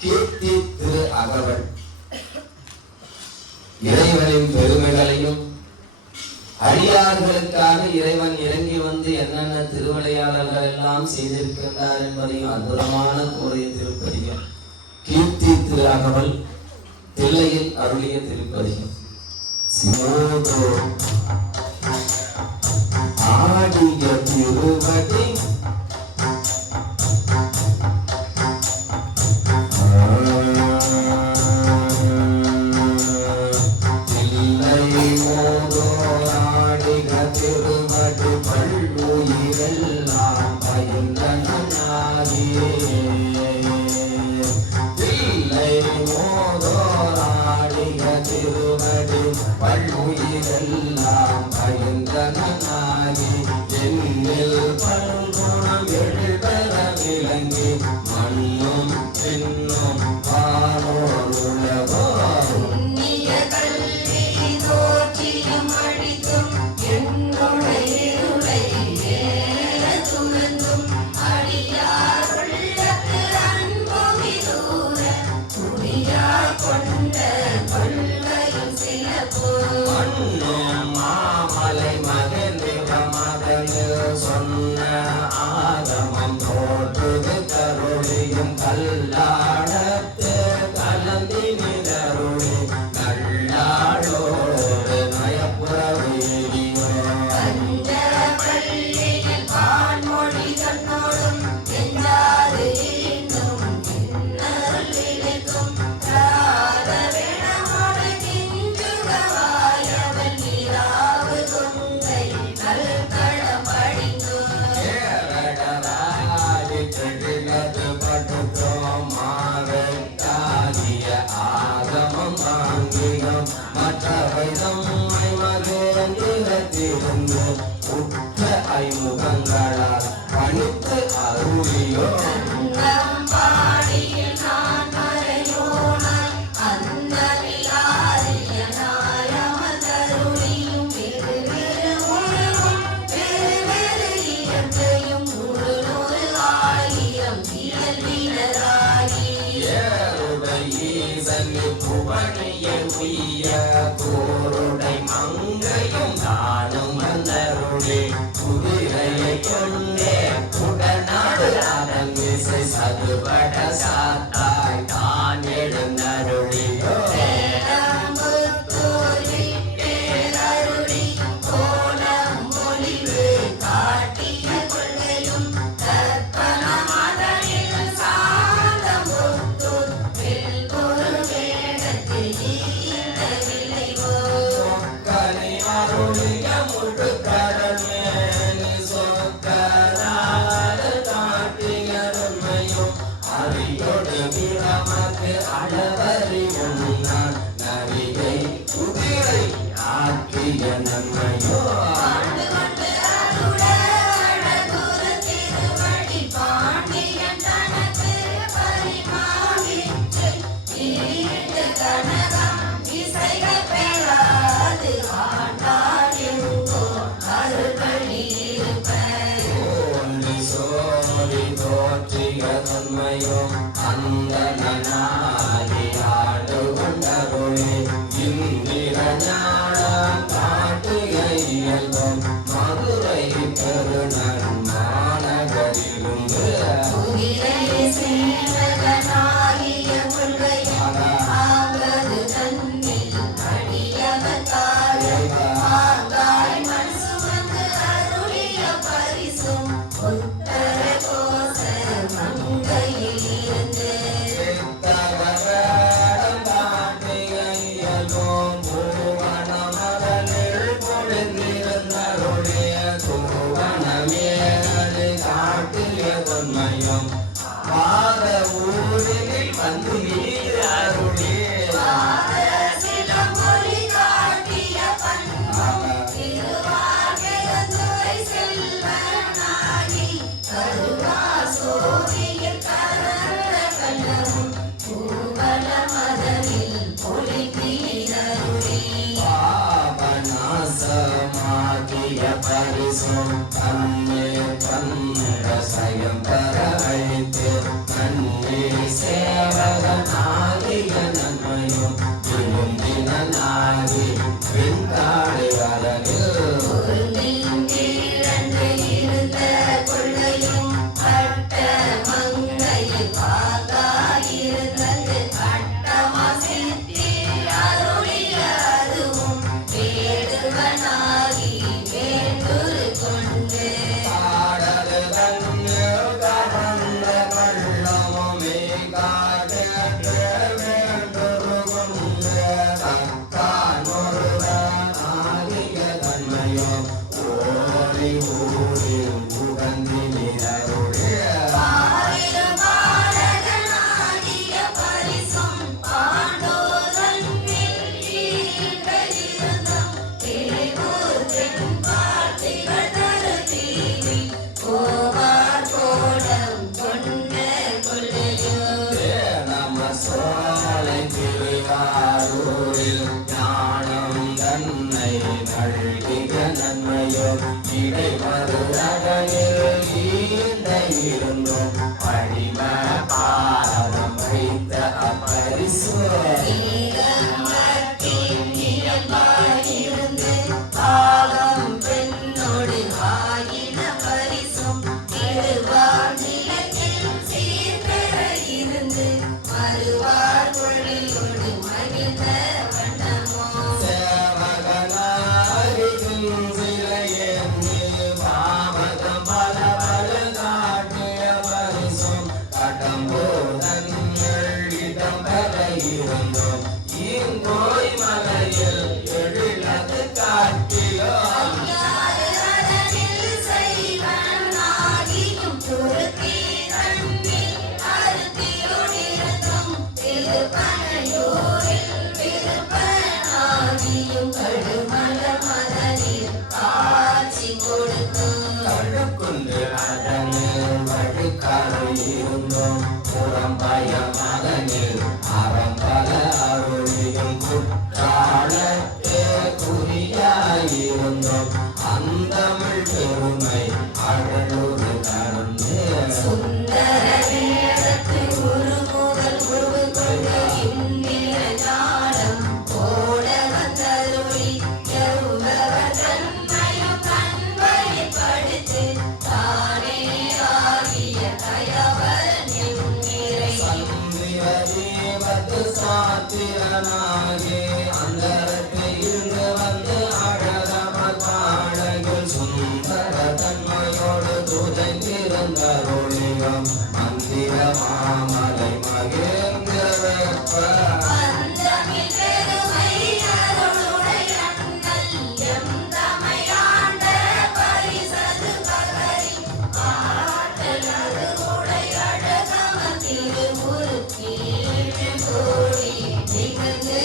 கீர்த்தி திரு அகவல் இறைவனின் பெருமைகளையும் அடியார்களுக்காக இறைவன் இறங்கி வந்து என்னென்ன திருவிளையாடல்கள் எல்லாம் செய்திருக்கின்றார் என்பதையும் அற்புதமான கூறிய திருப்பதிகம் கீர்த்தி திரு அகவல் தில்லையில் அருளிய திருப்பதிகம். சிமோதோ ஆடிய திருவடி பல்லுயிரெல்லாம் பயந்தனாகி என்னில் பல்குணம் எழுபெற விளங்கி மண்ணும் பெண்ணும் பாலோர் உலகோ மாமலை மகனிட மதனில் சொன்ன ஆகமம் தோற்றுது கருளியும் கல்லாடத்து கலந்தி நிதருளி நல்லாடோடு நயப்புறவீடியோ ஐமுகங்களால் பணித்து அருளியோ கோருடை மங்கையும் தானும் வந்தருளே குதிரையை கொண்டே உடனாடு அரங்கிசை சதுபட சாத்தாய் தான் எழுந்தருளியோ அளவறி உண்ணான் நரிகை குதிரை ஆக்கிய நன்மையோ அந்த நாடி ஆடு கொண்டருளே இந்திர ஞானம் காட்டுக இயல்பம் மதுரை பெருநன் மாநகரிலிருந்து வந்து நீர் அருளே பரிசும் தன்மே தன்னிட சயம் பெற வைத்து நன்னி சேவகம் இருந்தது அட்டமா சித்தி அருளிய அதுவும் வேடுவனாகி வேண்டுரு கொண்டு பாடல் தன்னில் கவர்ந்த கள்ளமுமே காட்டேற்ற வேண்டுரு கொண்டு தான் ஒருவனாகிய தன்மையும் ஓடி ஊடி உகந்தினியருடைய பாரிலும் பாலகனாகிய பரிசும் பாண்டோதன்னில் ஈன்றதிருந்தும் தேவூர் தென்பால் திகழ்தரு தீவி கோவார் கோலம் கொண்ட கொள்ளையோ நம சோலை திருவாரூரில் ஞானம் தன்னை நல்கிய நன்மையோ இடைமருதனில் ஈந்த இருந்தும் படிம பாரதம் வைத்த அப்பரிசு நீலங்கத்தின் இயல்பாயிருந்து பாகம் பெண்ணோடு ஆயின பரிசும் திருவார் நிலத்தில் சீர்பெற இருந்து மறுவார் கொள்ளையோடு மகிழ்ந்த வண்ணமோ சேவகனாரின் சிலையேந்தி பாவகம் பல பல காட்டிய பரிசும் கடம்போதன் இடம் பெற இருந்தும் இங்கோய் மலையில் எழிலது காட்டிலோ ஐயாறு அடனில் செய்வனாகியும் துருத்தி தன்னில் அருத்தியுடிருந்தும் திருப்பனையூரில் விருப்பனாகியும் கடுமல மதனில் காட்சி கொடுத்தும் கழுக்குண்டு அதனில் வழுக்காறு இருந்தும் புறம்பய மகனில் அறம்பல அருளியும் குற்றாலத்தே குறியாயிருந்தும் அந்தமிழ் பெருமை அழலூர் கடந்து சுந்தர வேடத்து குரு முதல் குரு கொண்டு இந்திர ஞானம் ஓட வந்தருளி யௌவன தன்மையும் கண்வழிப்படுத்து தானே ஆகிய கயவனின் நிறை சந்திரதேவத்து சாத்திரனாகி அந்தரத்தை இருந்து வந்து அழகமர் பாடகில் சுந்தர தன்மையோடு துதைந்திருந்தருளியும் மந்திர மாமலை மகேந்திர வெப்ப அந்தமிழ் பெருமை அருளுடைய அண்ணல் எந்தமையாண்ட பரிசது பகரி ஆற்றலது உடை அழகம திருவுரு கீழ் கோடி நிகழ்ந்து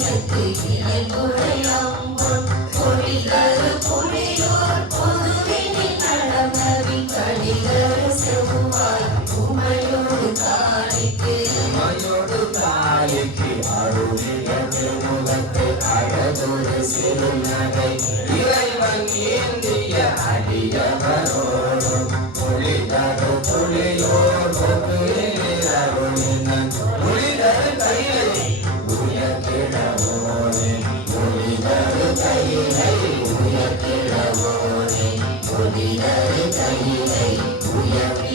ஆலயத்து இயல்புடையம்பொன் பொழிதரு புலியூர் பொதுவினின் நடமவி கடிதரு செவ்வாய் உமையோடு தாளிக்கு உமையோடு தாளிக்கு அருளிய திருமுகத்து அழகொரு சிறுநகை இறைவன் ஏந்திய அடியவரோடு புலிதரு புலியோர் பொதுவினின் புலிதரு கையிலை உயர்கிடவோனே புலிதரு கையிலை உயர்கிடவோனே புலிதரு கையிலை உயர்கிடவோனே